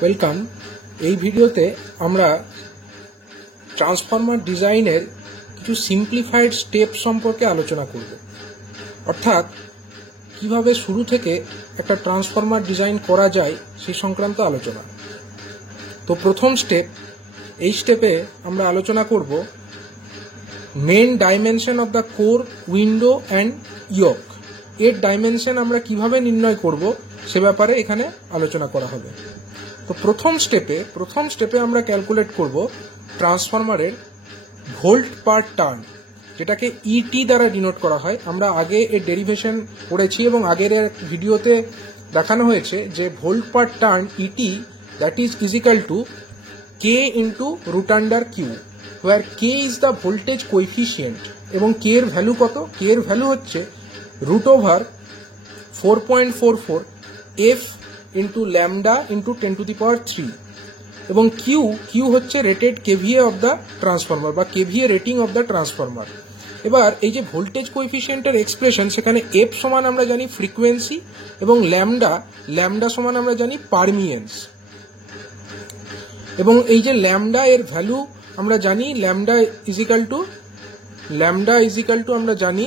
Welcome. এই ভিডিওতে আমরা ট্রান্সফরমার ডিজাইনের কিছু সিম্পলিফাইড স্টেপ সম্পর্কে আলোচনা করব, অর্থাৎ কিভাবে শুরু থেকে একটা ট্রান্সফরমার ডিজাইন করা যায় সেই সংক্রান্ত আলোচনা। তো প্রথম স্টেপ, এই স্টেপে আমরা আলোচনা করব main dimension of the core, window and yoke. এর ডাইমেনশন আমরা কিভাবে নির্ণয় করব সে ব্যাপারে এখানে আলোচনা করা হবে। তো প্রথম স্টেপে আমরা ক্যালকুলেট করব ট্রান্সফরমারের ভোল্ট পার টার্ন, যেটাকে ইটি দ্বারা ডিনোট করা হয়। আমরা আগে এর ডেরিভেশন করেছি এবং আগের ভিডিওতে দেখানো হয়েছে যে volt per turn ET that is equal to K into root under Q, where K is the voltage coefficient এবং কে এর ভ্যালু কত? কে এর ভ্যালু হচ্ছে root over 4.44 F into lambda into 10⁻³ এবং কিউ হচ্ছে rated KVA of the transformer বা KVA rating of the transformer. এবার এই যে ভোল্টেজ কোএফিসিয়েন্টের এক্সপ্রেশন, সেখানে এফ সমান আমরা জানি ফ্রিকোয়েন্সি এবং ল্যামডা সমান আমরা জানি পারমিয়েন্স। এবং এই যে ল্যামডা এর ভ্যালু আমরা জানি ল্যামডা ইজিক্যাল টু আমরা জানি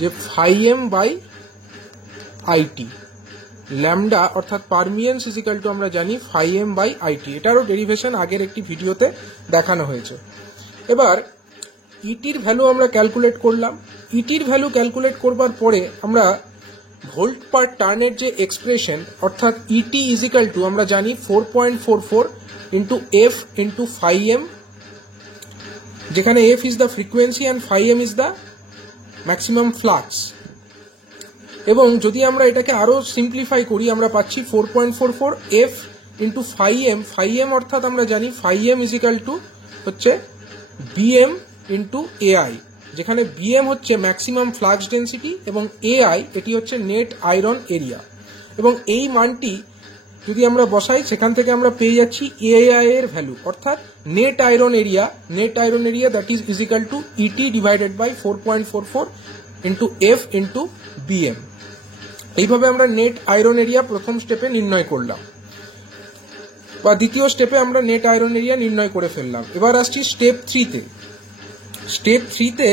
যে φm বাই আইটি। ল্যামডা অর্থাৎ পারমিয়েন্স ইজিক্যাল টু আমরা জানি φm বাই আইটি। এটারও ডেরিভেশন আগের একটি ভিডিওতে দেখানো হয়েছে। এবার ইটির ভ্যালু আমরা ক্যালকুলেট করলাম। ইটির ভ্যালু ক্যালকুলেট করবার পরে আমরা ভোল্ট পার টার্নের যে এক্সপ্রেশন অর্থাৎ ইটি ইজিক্যাল টু আমরা জানি 4.44 ইন্টু এফ ইন্টু φm, যেখানে F is the frequency and φm is the maximum flux. এবং যদি আমরা এটাকে আরো সিম্পলিফাই করি, আমরা পাচ্ছি 4.44 এফ ইন্টু φm অর্থাৎ আমরা জানি φm ইজিক্যাল টু হচ্ছে bm ইন্টু এআই, যেখানে bm হচ্ছে ম্যাক্সিমাম ফ্লাক্স ডেন্সিটি এবং এআই এটি হচ্ছে নেট আয়রন এরিয়া। এবং এই মানটি যদি আমরা বসাই, সেখান থেকে আমরা পেয়ে যাচ্ছি এআই এর ভ্যালু অর্থাৎ net iron area that is equal to ET divided by 4.44 into F into BM. এইভাবে আমরা নেট আয়রন এরিয়া প্রথম স্টেপে নির্ণয় করলাম, বা দ্বিতীয় স্টেপে আমরা নেট আয়রন এরিয়া নির্ণয় করে ফেললাম। এবার আসছি স্টেপ থ্রিতে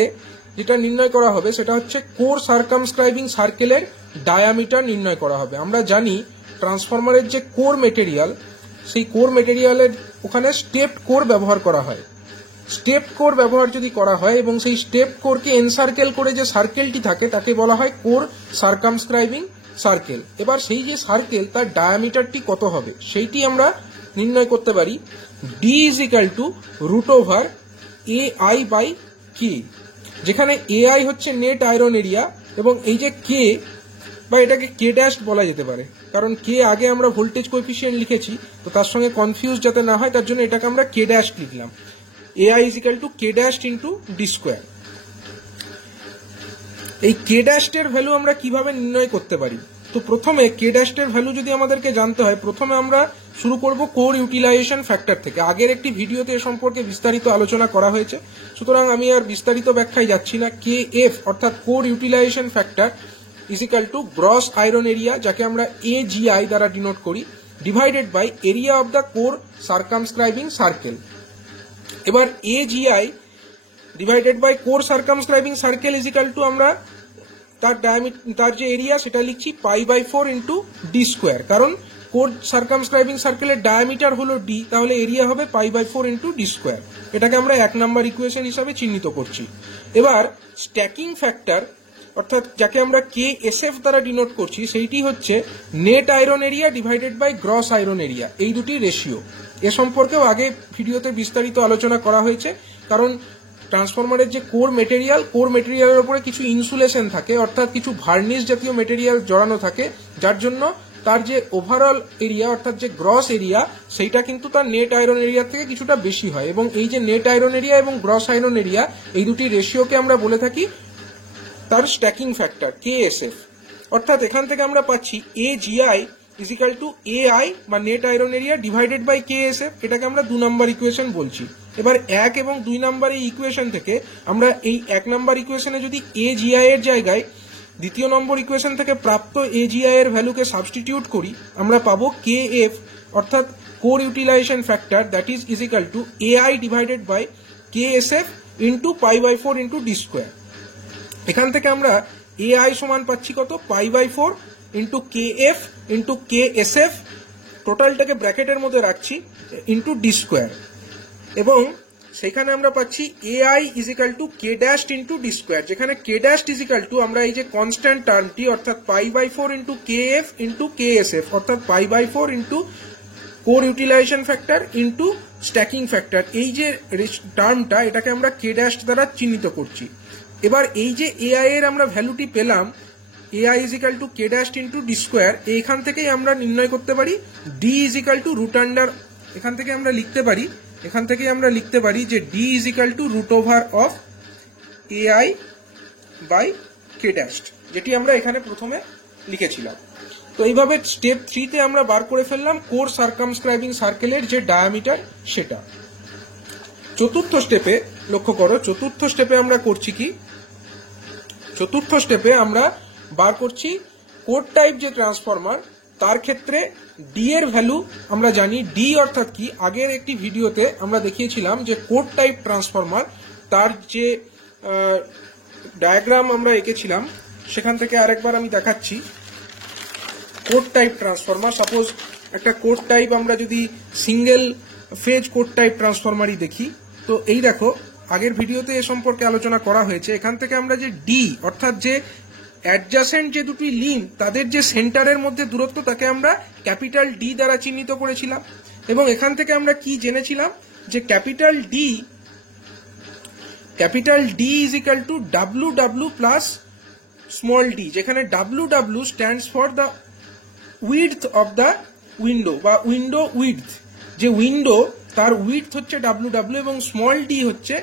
যেটা নির্ণয় করা হবে সেটা হচ্ছে কোর সার্কামস্ক্রাইবিং সার্কেলের ডায়ামিটার নির্ণয় করা হবে। আমরা জানি ট্রান্সফরমারের যে কোর মেটেরিয়াল, সেই কোর মেটেরিয়ালের ওখানে স্টেপড কোর ব্যবহার করা হয়। স্টেপড কোর ব্যবহার যদি করা হয় এবং সেই স্টেপড কোরকে এনসার্কেল করে যে সার্কেলটি থাকে তাকে বলা হয় কোর সার্কামস্ক্রাইবিং সার্কেল। এবার সেই যে সার্কেল তার ডায়ামিটারটি কত হবে সেইটি আমরা নির্ণয় করতে পারি D equal to root over AI by K, যেখানে এআই হচ্ছে নেট আয়রন এরিয়া এবং এই যে কে বা এটাকে কে ড্যাশ বলা যেতে পারে, কারণ কে আগে আমরা ভোল্টেজ কোএফিসিয়েন্ট লিখেছি, তো তার সঙ্গে কনফিউজ যাতে না হয় তার জন্য এটাকে আমরা কে ড্যাশ লিখলাম। AI equal to K dash into D square. এই কে ড্যাশের ভ্যালু আমরা কিভাবে নির্ণয় করতে পারি? তো প্রথমে কে ড্যাশের ভ্যালু যদি আমাদেরকে জানতে হয়, প্রথমে আমরা শুরু করব কোর ইউটিলাইজেশন ফ্যাক্টর থেকে। আগের একটি ভিডিওতে এ সম্পর্কে বিস্তারিত আলোচনা করা হয়েছে, সুতরাং আমি আর বিস্তারিত ব্যাখ্যায় যাচ্ছি না। কে এফ অর্থাৎ core utilization factor equal to gross iron area, যাকে আমরা এজিআই দ্বারা ডিনোট করি, divided by area of the core circumscribing circle. এবার AGI divided by core circumscribing circle equal to আমরা তার যে এরিয়া সেটা লিখছি π/4 ইন্টু ডি স্কোয়ার, কারণ কোর সার্কামস্ক্রাইবিং সার্কেলের ডায়ামিটার হলো ডি, তাহলে এরিয়া হবে π/4 ইন্টু ডি স্কোয়ার। এটাকে আমরা 1 নম্বর ইকুয়েশন হিসাবে চিহ্নিত করছি। এবার স্ট্যাকিং ফ্যাক্টর অর্থাৎ যাকে আমরা কেএসএফ দ্বারা ডিনোট করছি, সেইটি হচ্ছে net iron area divided by gross iron area, এই দুটি রেশিও। এ সম্পর্কেও আগে ভিডিওতে বিস্তারিত আলোচনা করা হয়েছে, কারণ ট্রান্সফরমারের যে কোর মেটেরিয়ালের উপরে কিছু ইনসুলেশন থাকে অর্থাৎ কিছু ভার্নিশ জাতীয় মেটেরিয়াল জড়ানো থাকে, যার জন্য তার যে ওভারঅল এরিয়া অর্থাৎ যে গ্রস এরিয়া সেইটা কিন্তু তার নেট আয়রন এরিয়া থেকে কিছুটা বেশি হয়। এবং এই যে নেট আয়রন এরিয়া এবং গ্রস আয়রন এরিয়া এই দুটি রেশিওকে আমরা বলে থাকি তার স্ট্যাকিং ফ্যাক্টর কেএসএফ। অর্থাৎ এখান থেকে আমরা পাচ্ছি এজিআই ইজিক্যাল টু এআই বা net iron area divided by KSF, এটাকে আমরা 2 নম্বর ইকুয়েশন বলছি। এবার 1 এবং 2 নম্বর এই ইকুয়েশন থেকে আমরা এই 1 নম্বর ইকুয়েশনে যদি এজিআই এর জায়গায় দ্বিতীয় নম্বর ইকুয়েশন থেকে প্রাপ্ত এজিআই এর ভ্যালুকে সাবস্টিটিউট করি, আমরা পাবো কেএফ অর্থাৎ core utilization factor, that is equal to AI divided by KSF into π/4 into D square. এখান থেকে আমরা এআই সমান পাচ্ছি কত, π/4 ইন্টু কেএফ ইন্টু কেএসএফ, টোটালটাকে ব্র্যাকেটের মধ্যে রাখছি, ইন্টু ডি স্কোয়ার, এবং সেখানে আমরা পাচ্ছি AI equal to K dashed into D square, যেখানে কে ড্যাশড ইজিক্যাল টু আমরা এই যে কনস্ট্যান্ট টার্মটি অর্থাৎ π/4 ইন্টু কেএফ ইন্টু কেএসএফ অর্থাৎ π/4 into core utilization factor into stacking factor, এই যে টার্মটা এটাকে আমরা কে ড্যাশড দ্বারা চিহ্নিত করছি। এবার এই যে এআই এর আমরা ভ্যালুটি পেলাম, AI equal to K dashed into D square, এইখান থেকেই আমরা নির্ণয় করতে পারি D equal to root under, এখান থেকে আমরা লিখতে পারি যে D equal to root over of AI by K dashed, যেটি আমরা এখানে প্রথমে লিখেছিলাম। তো এইভাবে স্টেপ 3 আমরা বার করে ফেললাম কোর সার্কামস্ক্রাইবিং সার্কেলের যে ডায়ামিটার সেটা। চতুর্থ স্টেপে লক্ষ্য করো, চতুর্থ স্টেপে আমরা করছি কি, চতুর্থ স্টেপে আমরা বার করছি কোর টাইপ যে ট্রান্সফরমার, তার ক্ষেত্রে ডি এর ভ্যালু আমরা জানি। ডি অর্থাৎ কি, আগের একটি ভিডিওতে আমরা দেখিয়েছিলাম যে কোর টাইপ ট্রান্সফরমার তার যে ডায়াগ্রাম আমরা এঁকেছিলাম, সেখান থেকে আরেকবার আমি দেখাচ্ছি। কোর টাইপ ট্রান্সফরমার, সাপোজ একটা কোর টাইপ আমরা যদি সিঙ্গেল ফেজ কোর টাইপ ট্রান্সফরমারই দেখি, তো এই দেখো আগের ভিডিওতে এ সম্পর্কে আলোচনা করা হয়েছে। এখান থেকে আমরা যে ডি অর্থাৎ যে অ্যাডজাসেন্ট যে দুটি লিম্ব তাদের যে সেন্টারের মধ্যে দূরত্ব, তাকে আমরা ক্যাপিটাল ডি দ্বারা চিহ্নিত করেছিলাম, এবং এখান থেকে আমরা কি জেনেছিলাম যে capital D is equal to W W plus small D, যেখানে W W stands for the width of the window বা উইন্ডো উইডথ, যে উইন্ডো তার উইডথ হচ্ছে ডাব্লু ডাব্লু, এবং স্মল ডি হচ্ছে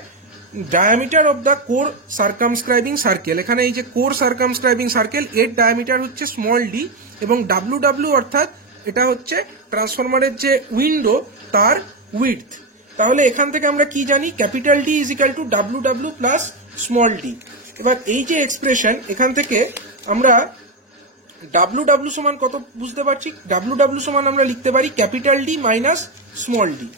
diameter of the core circumscribing circle. এখানে এই যে কোর সার্কামস্ক্রাইবিং সার্কেল এর ডায়ামিটার হচ্ছে স্মল ডি, এবং ডাব্লু ডাব্লু অর্থাৎ এটা হচ্ছে ট্রান্সফরমারের যে উইন্ডো তার উইডথ। তাহলে এখান থেকে আমরা কি জানি, capital D is equal to W W plus small D. এবার এই যে এক্সপ্রেশন, এখান থেকে আমরা ডাব্লু ডাব্লু সমান কত বুঝতে পারছি, ডাব্লু ডাব্লু সমান আমরা লিখতে পারি capital D minus small D,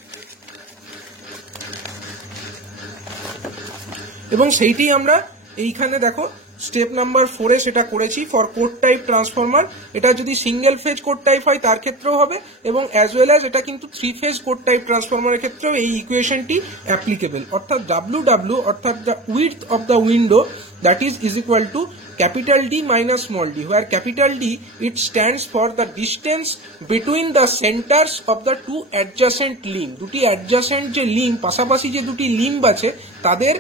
এবং সেইটি আমরা এইখানে দেখো স্টেপ নাম্বার 4 সেটা করেছি ফর কোর টাইপ ট্রান্সফরমার। এটা যদি সিঙ্গেল ফেজ কোর টাইপ হয় তার ক্ষেত্রেও হবে, এবং অ্যাজ ওয়েল অ্যাজ এটা কিন্তু 3 ফেজ কোর টাইপ ট্রান্সফরমারের ক্ষেত্রেও এই ইকুয়েশনটি অ্যাপ্লিকেবল, অর্থাৎ ডাব্লু ডাব্লু অর্থাৎ the width of the window that is equal two capital D minus small d, where capital D it stands for the distance between the centers of the two adjacent limb, দুটি adjacent যে limb, পাশাপাশি যে দুটি limb আছে তাদের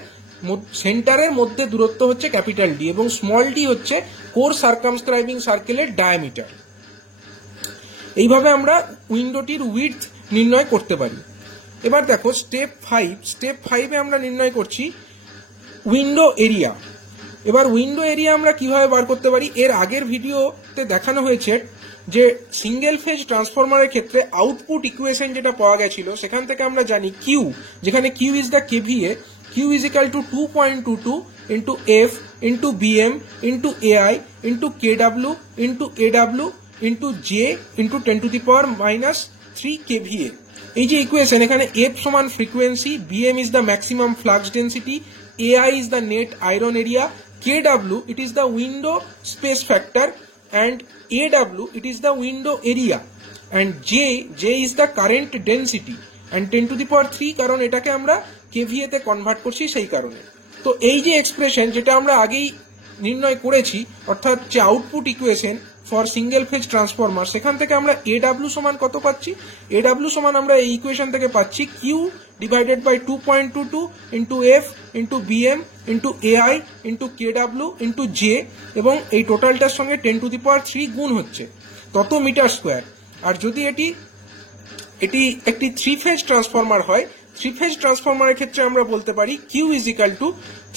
সেন্টারের মধ্যে দূরত্ব হচ্ছে ক্যাপিটাল ডি, এবং স্মল ডি হচ্ছে কোর সার্কামস্ক্রাইবিং সার্কেলের ডায়ামিটার। এইভাবে আমরা উইন্ডোটির উইডথ নির্ণয় করতে পারি। এবার দেখো স্টেপ 5 আমরা নির্ণয় করছি উইন্ডো এরিয়া। এবার উইন্ডো এরিয়া আমরা কিভাবে বার করতে পারি, এর আগের ভিডিওতে দেখানো হয়েছে যে সিঙ্গেল ফেজ ট্রান্সফরমারের ক্ষেত্রে আউটপুট ইকুয়েশন যেটা পাওয়া গেছিল, সেখান থেকে আমরা জানি কিউ, যেখানে Q is the KVA, Q is equal to 2.22 into F into BM into AI into KW into AW into J into 10⁻³ KVA. এই যে ইকুয়েশন, এখানে এফ সমান frequency, BM is the maximum flux density, AI is the net iron area, KW it is the window space factor, and AW it is the window area, and J is the current density, and 10⁻³ কারণ এটাকে আমরা KVA তে convert করছি সেই কারণে। তো এই যে এক্সপ্রেশন যেটা আমরা আগেই নির্ণয় করেছি, অর্থাৎ যে output equation for single phase transformer, সেখান থেকে আমরা AW সমান কত পাচ্ছি, AW সমান আমরা এই ইকুয়েশন থেকে পাচ্ছি Q divided by 2.22 into F into BM into AI into KW into J, এবং এই টোটালটার সঙ্গে 10⁻³ গুণ হচ্ছে তত মিটার স্কোয়ার। আর যদি এটি একটি 3 ফেজ ট্রান্সফরমার হয়, 3 ফেজ ট্রান্সফরমারের ক্ষেত্রে আমরা বলতে পারি Q is equal to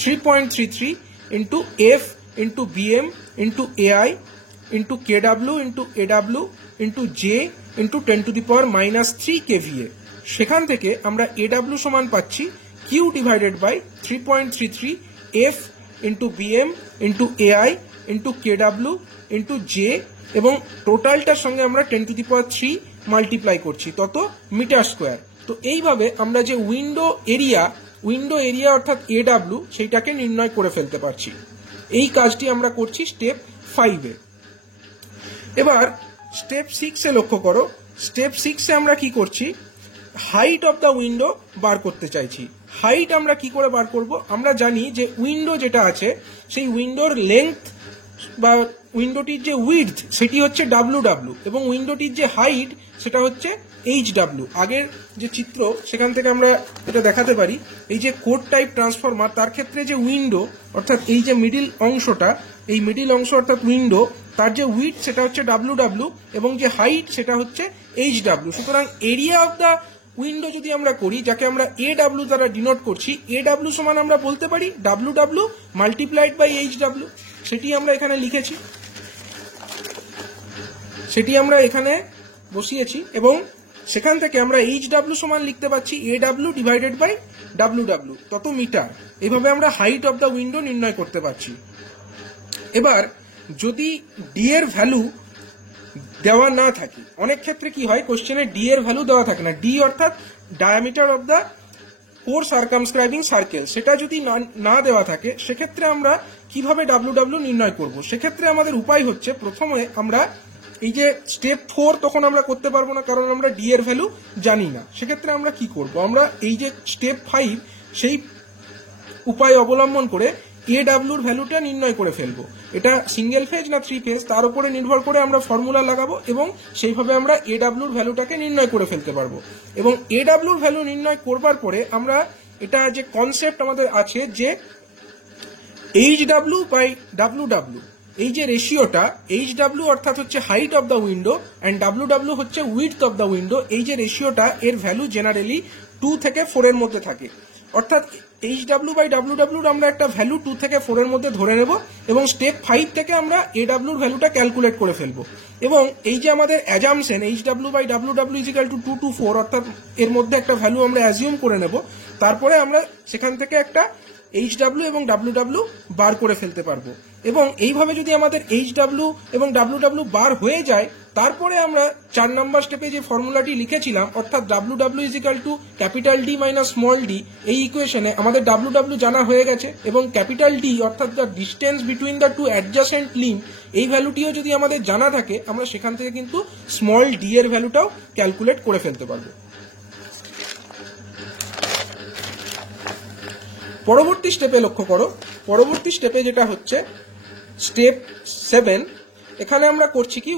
3.33 into F into BM into AI into KW into AW into J into 10⁻³ KVA। সেখান থেকে আমরা AW সমান পাচ্ছি Q divided by 3.33 F into BM into AI into KW into J, এবং টোটালটার সঙ্গে আমরা 10⁻³ multiply করছি, তত মিটার স্কোয়ার। তো এইভাবে আমরা যে উইন্ডো এরিয়া অর্থাৎ AW সেইটাকে নির্ণয় করে ফেলতে পারছি। এই কাজটি আমরা করছি স্টেপ 5-এ। এবার স্টেপ 6-এ লক্ষ্য করো। স্টেপ 6-এ আমরা কি করছি, হাইট অফ দ্য উইন্ডো বার করতে চাইছি। হাইট আমরা কি করে বার করব, আমরা জানি যে উইন্ডো যেটা আছে সেই উইন্ডোর লেংথ বা উইন্ডোটির যে উইডথ সেটি হচ্ছে WW, এবং উইন্ডোটির যে হাইট সেটা হচ্ছে HW। আগের যে চিত্র সেখান থেকে আমরা এটা দেখাতে পারি, এই যে কোড টাইপ ট্রান্সফরমার তার ক্ষেত্রে যে উইন্ডো অর্থাৎ এই যে মিডিল অংশটা, এই মিডিল অংশ অর্থাৎ উইন্ডো, তার যে উইডথ সেটা হচ্ছে WW এবং যে হাইট সেটা হচ্ছে HW। সুতরাং এরিয়া অফ দ্য উইন্ডো যদি আমরা করি, যাকে আমরা AW দ্বারা ডিনোট করছি, AW সমান আমরা বলতে পারি WW মাল্টিপ্লাইড বাই HW। সেটি আমরা এখানে লিখেছি, সেটি আমরা এখানে বসিয়েছি, এবং সেখান থেকে আমরা HW সমান লিখতে পাচ্ছি AW ডিভাইডেড বাই WW, তত মিটার। এভাবে আমরা হাইট অফ দ্য উইন্ডো নির্ণয় করতে পারছি। এবার যদি ডি এর ভ্যালু দেওয়া না থাকে, অনেক ক্ষেত্রে কি হয় কোশ্চেনে ডি এর ভ্যালু দেওয়া থাকে না, ডি অর্থাৎ diameter of the core circumscribing circle, সেটা যদি না দেওয়া থাকে সেক্ষেত্রে আমরা কিভাবে WW নির্ণয় করব। সেক্ষেত্রে আমাদের উপায় হচ্ছে, প্রথমে আমরা এই যে স্টেপ 4 তখন আমরা করতে পারবো না, কারণ আমরা ডি এর ভ্যালু জানি না। সেক্ষেত্রে আমরা কি করব, আমরা এই যে স্টেপ 5 সেই উপায় অবলম্বন করে AW এর ভ্যালুটা নির্ণয় করে ফেলবো। এটা সিঙ্গেল ফেজ না 3 ফেজ তার উপরে নির্ভর করে আমরা ফর্মুলা লাগাবো, এবং সেইভাবে আমরা AW এর ভ্যালুটাকে নির্ণয় করে ফেলতে পারবো। এবং AW এর ভ্যালু নির্ণয় করবার পরে আমরা এটা যে কনসেপ্ট আমাদের আছে যে HW বাই WW, এই যে রেশিওটা, HW অর্থাৎ হচ্ছে height of the window and WW হচ্ছে উইডথ অফ দ্য উইন্ডো, এই যে রেশিওটা এর ভ্যালু জেনারেলি 2 থেকে 4 এর মধ্যে থাকে। অর্থাৎ HW বাই WW আমরা একটা ভ্যালু 2 থেকে 4 এর মধ্যে ধরে নেব, এবং স্টেপ 5 থেকে আমরা AW এর ভ্যালুটা ক্যালকুলেট করে ফেলবো। এবং এই যে আমাদের assumption HW by WW equal to 2 to 4, অর্থাৎ এর মধ্যে একটা ভ্যালু আমরা অ্যাজিউম করে নেব, তারপরে আমরা সেখান থেকে একটা HW এবং WW বার করে ফেলতে পারবো। এবং এইভাবে যদি আমাদের HW এবং WW বার হয়ে যায়, তারপরে আমরা 4 নম্বর স্টেপে যে ফর্মুলাটি লিখেছিলাম অর্থাৎ WW equal to capital D minus small d, এই ইকুয়েশনে আমাদের WW জানা হয়ে গেছে, এবং ক্যাপিটাল D অর্থাৎ the distance between the two adjacent limb, এই ভ্যালুটিও যদি আমাদের জানা থাকে, আমরা সেখান থেকে কিন্তু স্মল d এর ভ্যালুটাও ক্যালকুলেট করে ফেলতে পারবো। পরবর্তী স্টেপে লক্ষ্য করো, পরবর্তী স্টেপে যেটা হচ্ছে স্টেপ 7, এখানে আমরা করছি কি,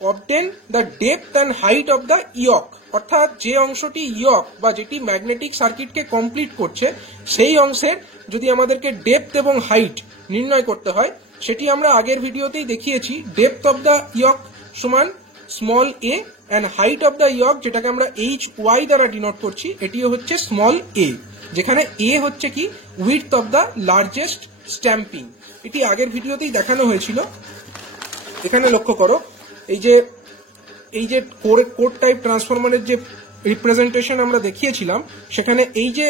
obtain the depth and height of the yoke, অর্থাৎ যে অংশটি ইয়ক বা যেটি ম্যাগনেটিক সার্কিটকে কমপ্লিট করছে সেই অংশের যদি আমাদেরকে ডেপথ এবং হাইট নির্ণয় করতে হয়, সেটি আমরা আগের ভিডিওতেই দেখিয়েছি। ডেপথ অফ দ্য ইয়ক সমান small a and height of the yoke, যেটাকে আমরা HY দ্বারা ডিনোট করছি, এটিও হচ্ছে স্মল a, যেখানে a হচ্ছে কি width of the largest stamping. এটি আগের ভিডিওতেই দেখানো হয়েছিল। এখানে লক্ষ্য করো, এই যে কোড টাইপ ট্রান্সফরমারের যে রিপ্রেজেন্টেশন আমরা দেখিয়েছিলাম, সেখানে এই যে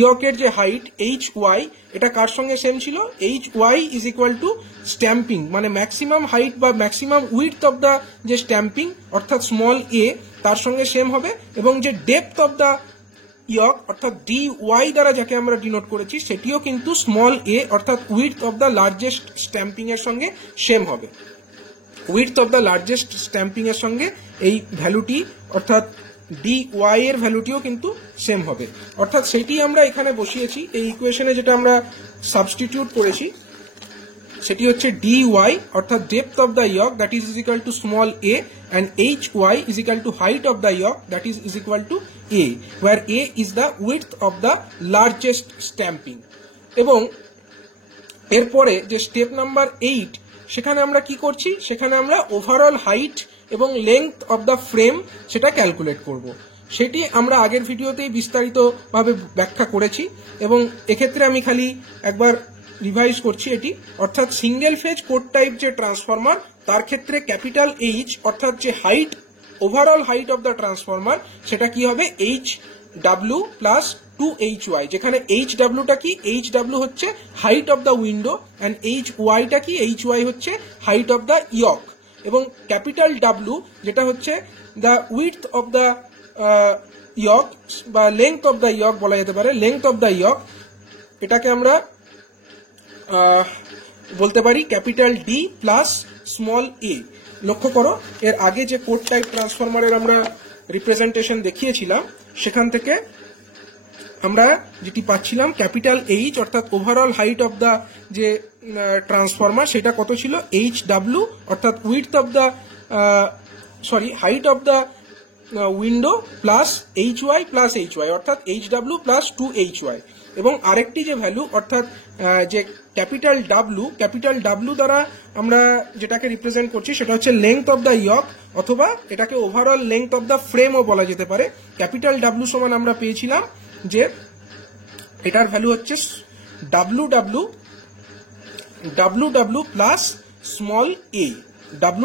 ইয়কের যে হাইট HY, এটা কার সঙ্গে সেম ছিল, HY is equal to stamping, মানে ম্যাক্সিমাম হাইট বা ম্যাক্সিমাম উইডথ অফ দ্য যে স্ট্যাম্পিং অর্থাৎ স্মল a, তার সঙ্গে সেম হবে। এবং যে ডেপথ অফ দ্য ইয়ক অর্থাৎ DY দ্বারা যাকে আমরা ডিনোট করেছি, সেটিও কিন্তু স্মল a অর্থাৎ width of the largest stamping এর সঙ্গে সেম হবে। Width of the largest stamping এর সঙ্গে এই ভ্যালুটি অর্থাৎ DY এর ভ্যালুটিও কিন্তু সেম হবে। অর্থাৎ সেটি আমরা এখানে বসিয়েছি, এই ইকুয়েশনে যেটা আমরা সাবস্টিটিউট করেছি সেটি হচ্ছে DY অর্থাৎ depth of the yoke, that is equal to small a, and HY is equal to height of the yoke, that is equal to A, where A is the width of the largest stamping. এবং এরপরে যে step number 8, সেখানে আমরা কি করছি, সেখানে আমরা overall height এবং লেংথ অফ দ্য ফ্রেম সেটা ক্যালকুলেট করব। সেটি আমরা আগের ভিডিওতেই বিস্তারিতভাবে ব্যাখ্যা করেছি, এবং এক্ষেত্রে আমি খালি একবার রিভাইজ করছি এটি। অর্থাৎ সিঙ্গেল ফেজ কোড টাইপ যে ট্রান্সফরমার, তার ক্ষেত্রে ক্যাপিটাল H অর্থাৎ যে height, overall height of the transformer, সেটা কি হবে HW প্লাস 2hy, যেখানে hw টা কি, hw হচ্ছে height of the window and hy টা কি, hy হচ্ছে হাইট অফ দ্য ইয়ক, এবং ক্যাপিটাল W যেটা হচ্ছে দ্য উইডথ অফ দ্য ইয়ক বা লেংথ অফ দ্য ইয়ক বলা যেতে পারে, লেংথ অফ দ্য ইয়ক, এটাকে আমরা বলতে পারি capital D plus small a। লক্ষ্য করো, এর আগে যে কোড টাইপ ট্রান্সফরমারের আমরা রিপ্রেজেন্টেশন দেখিয়েছিলাম সেখান থেকে আমরা যেটি পাচ্ছিলাম ক্যাপিটাল H অর্থাৎ ওভারঅল হাইট অফ দ্য যে ট্রান্সফরমার সেটা কত ছিল, HW অর্থাৎ width of the height of the window plus HY plus HY অর্থাৎ HW প্লাস 2HY, এবং আরেকটি যে ভ্যালু অর্থাৎ যে ক্যাপিটাল W দ্বারা আমরা যেটাকে রিপ্রেজেন্ট করছি সেটা হচ্ছে লেংথ অফ দ্য ইয়ক, অথবা এটাকে ওভারঅল লেংথ অফ দ্য ফ্রেমও বলা যেতে পারে। ক্যাপিটাল W সমান আমরা পেয়েছিলাম যে এটার ভ্যালু হচ্ছে WW plus small a,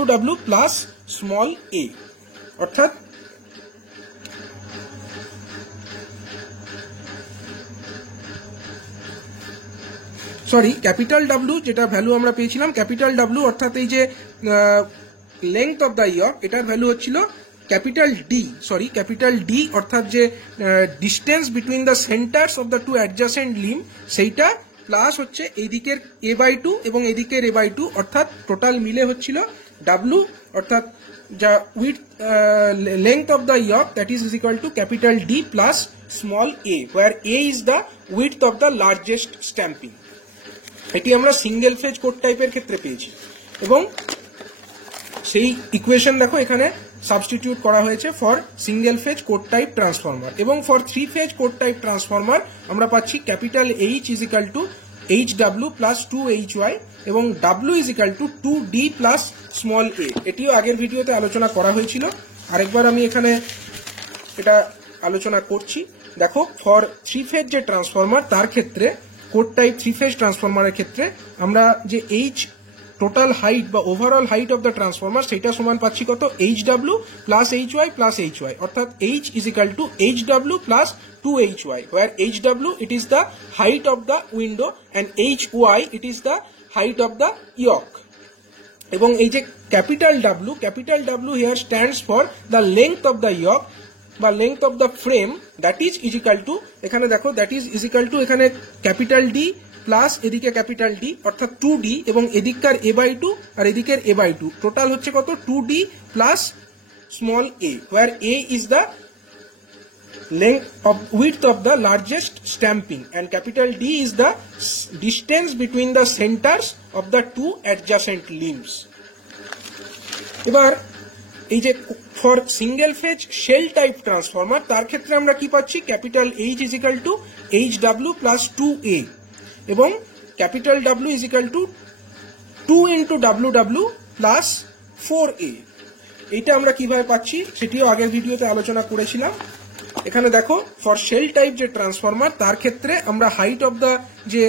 WW plus small a, অর্থাৎ ক্যাপিটাল W যেটা ভ্যালু আমরা পেয়েছিলাম, ক্যাপিটাল W অর্থাৎ এই যে লেংথ অফ দ্য ইয়ক এটার ভ্যালু হচ্ছিল ক্যাপিটাল D অর্থাৎ যে distance between the centres of the two adjacent limb সেইটা, প্লাস হচ্ছে এইদিকের a/2 এবং এদিকের a/2 অর্থাৎ টোটাল মিলে হচ্ছিল W অর্থাৎ যা width length of the yoke that is equal to capital D plus small a, where a is the width of the largest stamping। এটি আমরা সিঙ্গেল ফেজ কোড টাইপের ক্ষেত্রে পেয়েছি, এবং সেই ইকুয়েশন দেখো এখানে সাবস্টিটিউট করা হয়েছে for single phase core type transformer, এবং for 3 phase core type transformer আমরা পাচ্ছি capital H is equal to HW plus 2HY এবং W is equal to 2D plus small a। এটিও আগের ভিডিওতে আলোচনা করা হয়েছিল, আরেকবার আমি এখানে এটা আলোচনা করছি। দেখো, ফর 3 ফেজ যে ট্রান্সফরমার তার ক্ষেত্রে কোড টাইপ 3 ফেজ ট্রান্সফরমারের ক্ষেত্রে আমরা যে H টোটাল হাইট বা overall height of the transformer সেটা সমান পাচ্ছি কত, HW plus HY plus HY, অর্থাৎ H is equal to HW plus 2HY, where HW it is the height of the window and HY it is the height of the yoke। এবং এই যে capital W here stands for the length of the yoke বা length of the frame, that is equal to, এখানে দেখো that is equal to এখানে capital D plus এদিকে capital D অর্থাৎ 2D এবং এদিককার a/2 আর এদিকের a/2, টোটাল হচ্ছে কত 2D plus small a, where a is the length of width of the largest stamping and capital D is the distance between the centers of the two adjacent limbs। এবার এই যে for single phase shell type transformer তার ক্ষেত্রে আমরা কি পাচ্ছি, capital H is equal to HW plus 2A এবং capital W is equal to 2 into WW plus 4A। এইটা আমরা কিভাবে পাচ্ছি সেটিও আগের ভিডিওতে আলোচনা করেছিলাম। এখানে দেখো, ফর শেল টাইপ যে ট্রান্সফরমার তার ক্ষেত্রে আমরা হাইট অফ দ্য যে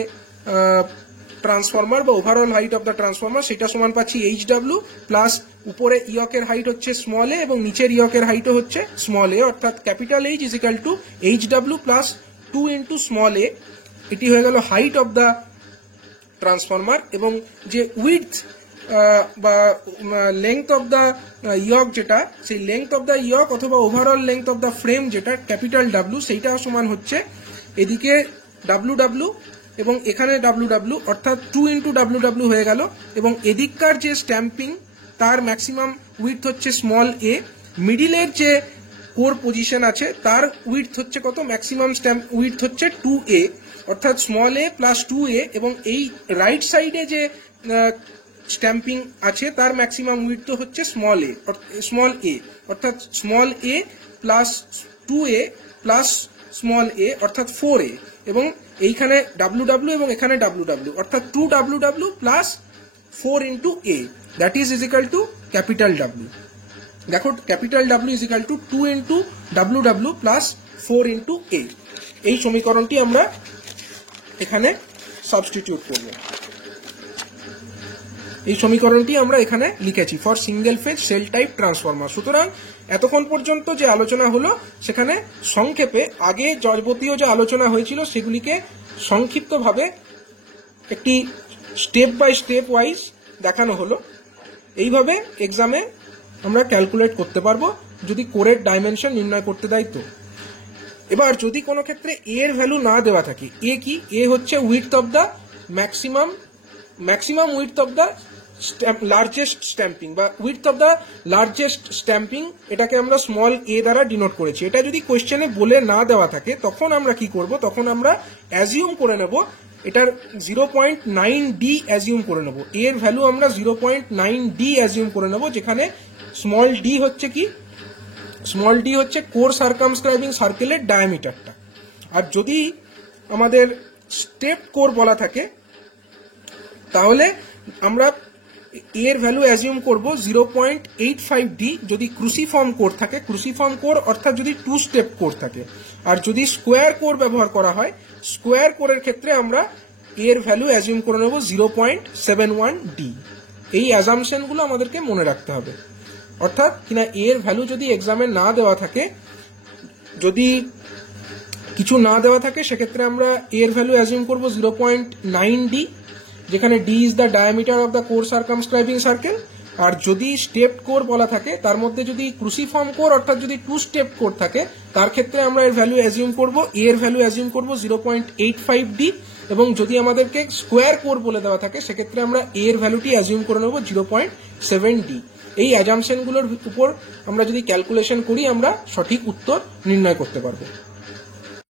ট্রান্সফরমার বা overall height of the transformer সেটা সমান পাচ্ছি HW প্লাস উপরে ইয়কের হাইট হচ্ছে স্মল a এবং নিচের ইয়কের হাইটও হচ্ছে স্মল a, অর্থাৎ capital H is equal to HW plus 2 into small a। এটি হয়ে গেল হাইট অফ দ্য ট্রান্সফরমার, এবং যে উইডথ বা লেংথ অফ দ্য ইয়ক যেটা, সেই লেংথ অফ দ্য ইয়ক অথবা overall length of the frame যেটা ক্যাপিটাল W সেইটা সমান হচ্ছে এদিকে WW এবং এখানে WW অর্থাৎ 2 ইন্টু WW হয়ে গেল, এবং এদিককার যে স্ট্যাম্পিং তার ম্যাক্সিমাম উইডথ হচ্ছে স্মল a, মিডিলের যে কোর পজিশন আছে তার উইডথ হচ্ছে কত, ম্যাক্সিমাম স্ট্যাম্প উইডথ হচ্ছে 2A অর্থাৎ স্মল a প্লাস 2A, এবং এই রাইট সাইডে যে স্ট্যাম্পিং আছে তার ম্যাক্সিমাম উইডথ হচ্ছে স্মল a অর্থাৎ small a plus 2A plus small a অর্থাৎ 4A, এবং এইখানে WW এবং এখানে WW অর্থাৎ 2WW plus 4 into A, that is equal to capital W। দেখো, capital W is equal to 2 into WW plus 4 into A। এই সমীকরণটি আমরা এখানে সাবস্টিটিউট করব। এই সমীকরণটি আমরা এখানে লিখেছি for single phase sell type transformer. সুতরাং এতক্ষণ পর্যন্ত যে আলোচনা হলো সেখানে সংক্ষেপে আগে যাবতীয় যে আলোচনা হয়েছিল সেগুলিকে সংক্ষিপ্তভাবে একটি স্টেপ বাই স্টেপ ওয়াইজ দেখানো হলো। এইভাবে এক্সামে আমরা ক্যালকুলেট করতে পারবো যদি কোরের ডাইমেনশন নির্ণয় করতে দেয় তো। এবার যদি কোনো ক্ষেত্রে এ এর ভ্যালু না দেওয়া থাকে, এ কি? এ হচ্ছে width of the maximum width of the largest stamping বা width of the largest stamping, এটাকে আমরা স্মল এ দ্বারা ডিনোট করেছি। এটা যদি কোয়েশ্চেনে বলে না দেওয়া থাকে তখন আমরা কি করব, তখন আমরা অ্যাজিউম করে নেব এটার 0.9D অ্যাজিউম করে নেব। এর ভ্যালু আমরা 0.9D অ্যাজিউম করে নেব, যেখানে স্মল ডি হচ্ছে কি? স্মল ডি হচ্ছে কোর সার্কামস্ক্রাইবিং সার্কেলের ডায়ামিটারটা। আর যদি আমাদের স্টেপ কোর বলা থাকে তাহলে আমরা এর ভ্যালু অ্যাজিউম করব 0.85D যদি ক্রুসিফর্ম কোর থাকে, ক্রুসিফর্ম কোর অর্থাৎ যদি 2 স্টেপ কোর থাকে। আর যদি স্কোয়ার কোর ব্যবহার করা হয়, স্কোয়ার কোরের ক্ষেত্রে আমরা এর ভ্যালু অ্যাজিউম করে নেব 0.71D। এই অ্যাজাম্পশনগুলো আমাদেরকে মনে রাখতে হবে। অর্থাৎ কিনা এর ভ্যালু যদি এক্সামে না দেওয়া থাকে, যদি কিছু না দেওয়া থাকে সেক্ষেত্রে আমরা এর ভ্যালু অ্যাজিউম করব 0.9D, যেখানে D is the diameter of the core circumscribing circle. আর যদি স্টেপ কোর বলা থাকে, তার মধ্যে যদি ক্রুসিফর্ম কোর অর্থাৎ যদি 2 স্টেপ কোর থাকে, তার ক্ষেত্রে আমরা এর ভ্যালু অ্যাজিউম করব, এর ভ্যালু অ্যাজিউম করব 0.85D। এবং যদি আমাদেরকে স্কোয়ার কোর বলে দেওয়া থাকে সেক্ষেত্রে আমরা এর ভ্যালুটি অ্যাজিউম করে নেব 0.7D। এই অ্যাজাম্পশনগুলোর উপর আমরা যদি ক্যালকুলেশন করি আমরা সঠিক উত্তর নির্ণয় করতে পারবো।